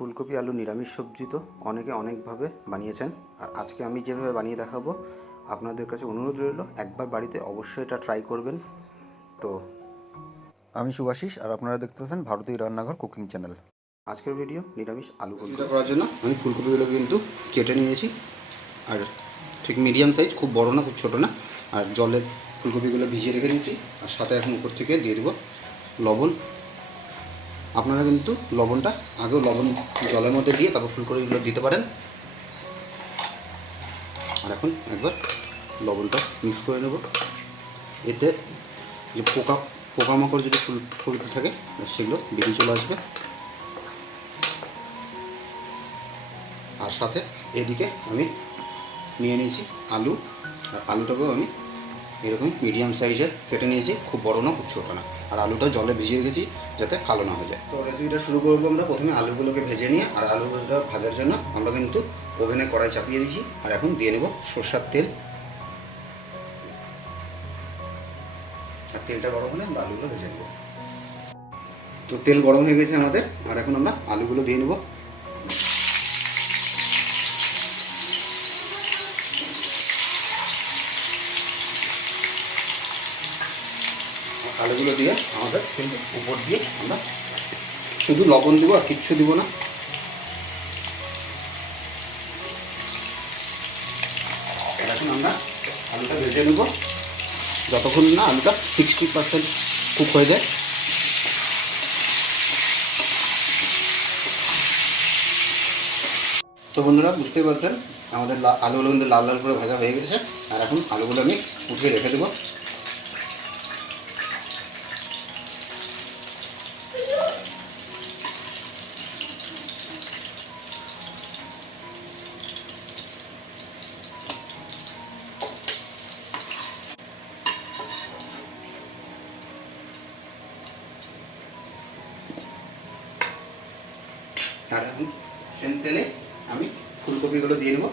ফুলকপি আলু নিরামিষ সবজি তো অনেকে অনেকভাবে বানিয়েছেন, আর আজকে আমি যেভাবে বানিয়ে দেখাবো আপনাদের কাছে অনুরোধ রইল একবার বাড়িতে অবশ্যই এটা ট্রাই করবেন। তো আমি সুভাশিস আর আপনারা দেখতেছেন ভারতীয় রান্নাঘর কুকিং চ্যানেল। আজকের ভিডিও নিরামিষ আলু ফুলকপি করার জন্য আমি ফুলকপিগুলো কিন্তু কেটে নিয়েছি, আর ঠিক মিডিয়াম সাইজ, খুব বড় না খুব ছোটো না। আর জলে ফুলকপিগুলো ভিজিয়ে রেখে দিয়েছি, আর সাথে এখন উপর থেকে দিয়ে দেবো লবণ। আপনারা কিন্তু লবণটা আগেও লবণ জলের মধ্যে দিয়ে তারপর ফুলকপিগুলো দিতে পারেন। আর এখন একবার লবণটা মিক্স করে নেব। এতে যে পোকামাকড় যদি ফুলকপিতে থাকে সেগুলো বেরিয়ে চলে আসবে। আর সাথে এদিকে আমি নিয়ে নিয়েছি আলু, আর আলুটাকেও আমি এরকমই মিডিয়াম সাইজের কেটে নিয়েছি, খুব বড় না খুব ছোটো না। আর আলুটা জলে ভিজিয়ে রেখেছি যাতে কালো না হয়ে যায়। তো রেসিপিটা শুরু করবো আমরা প্রথমে আলুগুলোকে ভেজে নিয়ে। আর আলুগুলো ভাজার জন্য আমরা কিন্তু ওভেনে কড়াই চাপিয়ে দিয়েছি, আর এখন দিয়ে নেব সরষের তেল। আর তেলটা গরম হলে আমরা আলুগুলো ভেজে নেব। তো তেল গরম হয়ে গেছে আমাদের, আর এখন আমরা আলুগুলো দিয়ে নেব। আলুগুলো দিয়ে আমাদের কিন্তু উপর দিয়ে আমরা শুধু লবণ দেবো, আর কিচ্ছু দিব না। এখন আমরা আলুটা ভেজে নেব যতক্ষণ না আলুটা 60% কুক হয়ে যায়। তো বন্ধুরা বুঝতেই পারছেন আমাদের আলুগুলো কিন্তু লাল লাল করে ভাজা হয়ে গেছে। আর এখন আলুগুলো আমি উঠিয়ে রেখে দেবো। আর এখন সেম তেলে আমি ফুলকপিগুলো দিয়ে নেব।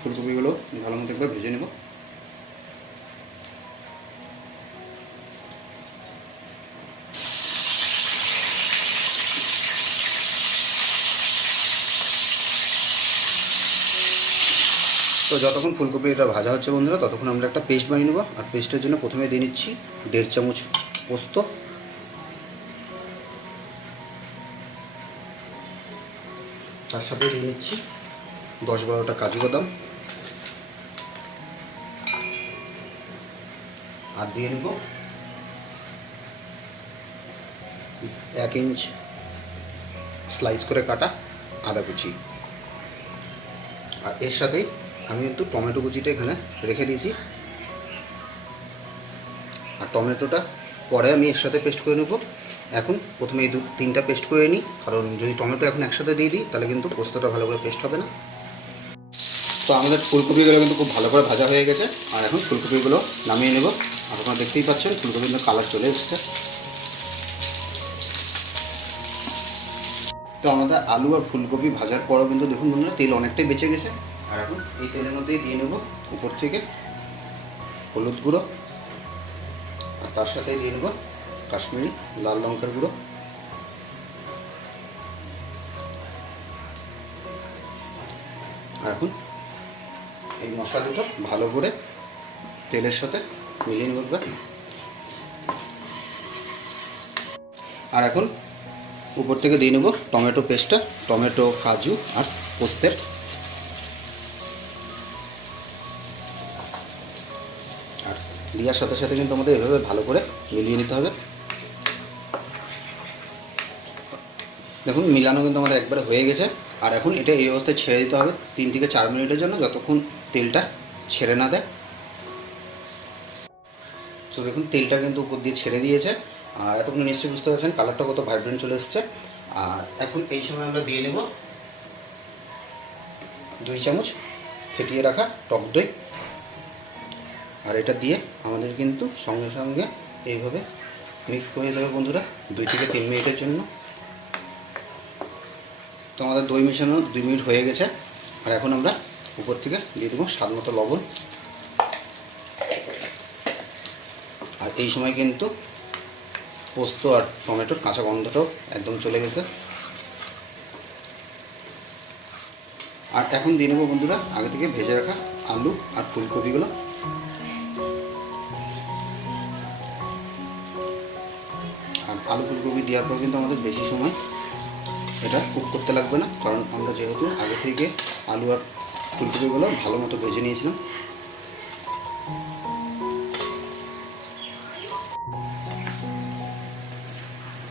ফুলকপিগুলো ভালো মতো একবার ভেজে নেব। তো যতক্ষণ ফুলকপি এটা ভাজা হচ্ছে বন্ধুরা, ততক্ষণ আমরা একটা পেস্ট বানিয়ে নেব। আর পেস্টের জন্য প্রথমে দিয়ে নিচ্ছি 1.5 চামচ পোস্ত, তার সাথে দিয়ে নিচ্ছি 10-12টা কাজু বাদাম, আর দিয়ে নেব 1 ইঞ্চ স্লাইস করে কাটা আদা কুচি। আর এর সাথেই আমি কিন্তু টমেটো কুচিটা এখানে রেখে দিয়েছি। আর টমেটোটা পরে আমি এর সাথে পেস্ট করে নেব। এখন প্রথমে এই 2-3টা পেস্ট করে নিই, কারণ যদি টমেটো এখন একসাথে দিয়ে দিই তাহলে কিন্তু পোস্তটা ভালো করে পেস্ট হবে না। তো আমাদের ফুলকপিগুলো কিন্তু খুব ভালো করে ভাজা হয়ে গেছে। আর এখন ফুলকপিগুলো নামিয়ে নেব। আর আপনারা দেখতেই পাচ্ছেন ফুলকপির কালার চলে এসছে। তো আমাদের আলু আর ফুলকপি ভাজার পরও কিন্তু দেখুন বন্ধুরা তেল অনেকটাই বেঁচে গেছে। আর এখন এই তেলের মধ্যেই দিয়ে নেব উপর থেকে হলুদ গুঁড়ো, আর তার সাথে দিয়ে নেব কাশ্মীরি লাল লঙ্কার গুঁড়ো। আর এখন এই মশলা দুটো ভালো করে তেলের সাথে মিলিয়ে নেব একবার। আর এখন উপর থেকে দিয়ে নেব টমেটো পেস্টটা, টমেটো, কাজু আর পোস্তের। আর দেওয়ার সাথে সাথে কিন্তু আমাদের এভাবে ভালো করে মিলিয়ে নিতে হবে। দেখুন মিলানো কিন্তু আমাদের একবারে হয়ে গেছে। আর এখন এটা এই অবস্থায় ছেড়ে দিতে হবে 3 থেকে 4 মিনিটের জন্য, যতক্ষণ তেলটা ছেড়ে না দেয়। তো দেখুন তেলটা কিন্তু উপর দিয়ে ছেড়ে দিয়েছে। আর এতক্ষণ নিশ্চয়ই বুঝতে পারছেন কালারটা কত ভাইব্রেন্ট চলে এসছে। আর এখন এই সময় আমরা দিয়ে নেব 2 চামচ ফেটিয়ে রাখা টক দই। আর এটা দিয়ে আমাদের কিন্তু সঙ্গে সঙ্গে এইভাবে মিক্স করে দেবে বন্ধুরা 2 থেকে 3 মিনিটের জন্য। তো আমাদের দই মেশানো 2 মিনিট হয়ে গেছে। আর এখন আমরা উপর থেকে দিয়ে দেবো স্বাদ মতো লবণ। আর এই সময় কিন্তু পোস্ত আর টমেটোর কাঁচা গন্ধটাও একদম চলে গেছে। আর এখন দিয়ে নেবো বন্ধুরা আগে থেকে ভেজে রাখা আলু আর ফুলকপিগুলো। আর আলু ফুলকপি দেওয়ার পর কিন্তু আমাদের বেশি সময় এটা কুক করতে লাগবে না, কারণ আমরা যেহেতু আগে থেকে আলু আর ফুলকপিগুলো ভালো মতো ভেজে নিয়েছিলাম।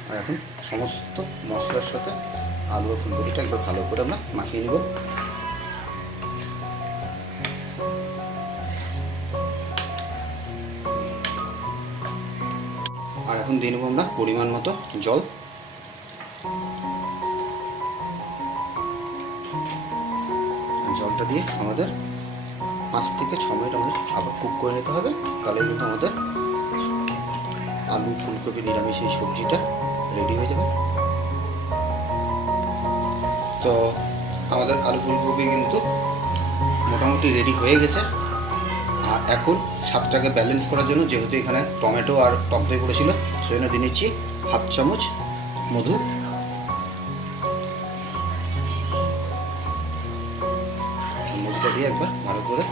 আর এখন সমস্ত মশলার সাথে আলু আর ফুলকপিটা একবার ভালো করে আমরা মাখিয়ে নেব। আর এখন দিয়ে নেব আমরা পরিমাণ মতো জল। জলটা দিয়ে আমাদের 5 থেকে 6 মিনিট আমাদের আবার কুক করে নিতে হবে, তাহলে কিন্তু আমাদের আলু ফুলকপি নিরামিষ এই সবজিটা রেডি হয়ে যাবে। তো আমাদের আলু ফুলকপি কিন্তু মোটামুটি রেডি হয়ে গেছে। আর এখন স্বাদটাকে ব্যালেন্স করার জন্য, যেহেতু এখানে টমেটো আর টক দই পড়েছিল, সেই জন্য দিয়ে নিচ্ছি 1/2 চামচ মধু। মধুটা দিয়ে একবার ভালো করে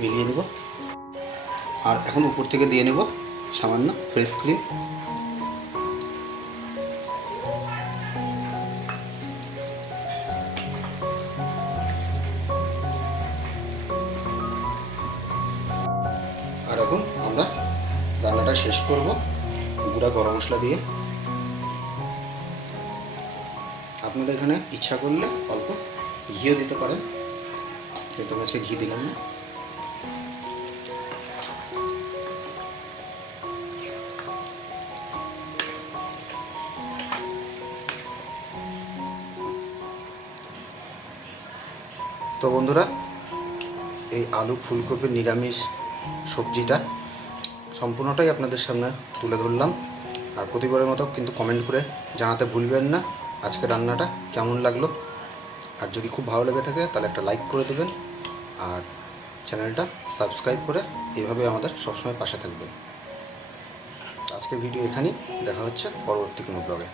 মিলিয়ে নেব। আর এখন উপর থেকে দিয়ে নেব সামান্য ফ্রেশ ক্রিম। আর এখন আমরা রান্নাটা শেষ করব গুঁড়া গরম মশলা দিয়ে। আপনারা এখানে ইচ্ছা করলে অল্প ঘিও দিতে পারেন, কিন্তু আমি আজকে ঘি দিলাম না। তো বন্ধুরা, এই আলু ফুলকপির নিরামিষ সবজিটা সম্পূর্ণটাই আপনাদের সামনে তুলে ধরলাম। আর প্রতিবারের মতো কিন্তু কমেন্ট করে জানাতে ভুলবেন না আজকে রান্নাটা কেমন লাগলো। আর যদি খুব ভালো লেগে থাকে তাহলে একটা লাইক করে দেবেন, আর চ্যানেলটা সাবস্ক্রাইব করে এইভাবে আমাদের সবসময় পাশে থাকবেন। আজকের ভিডিও এখানেই, দেখা হচ্ছে পরবর্তী কোনো ব্লগে।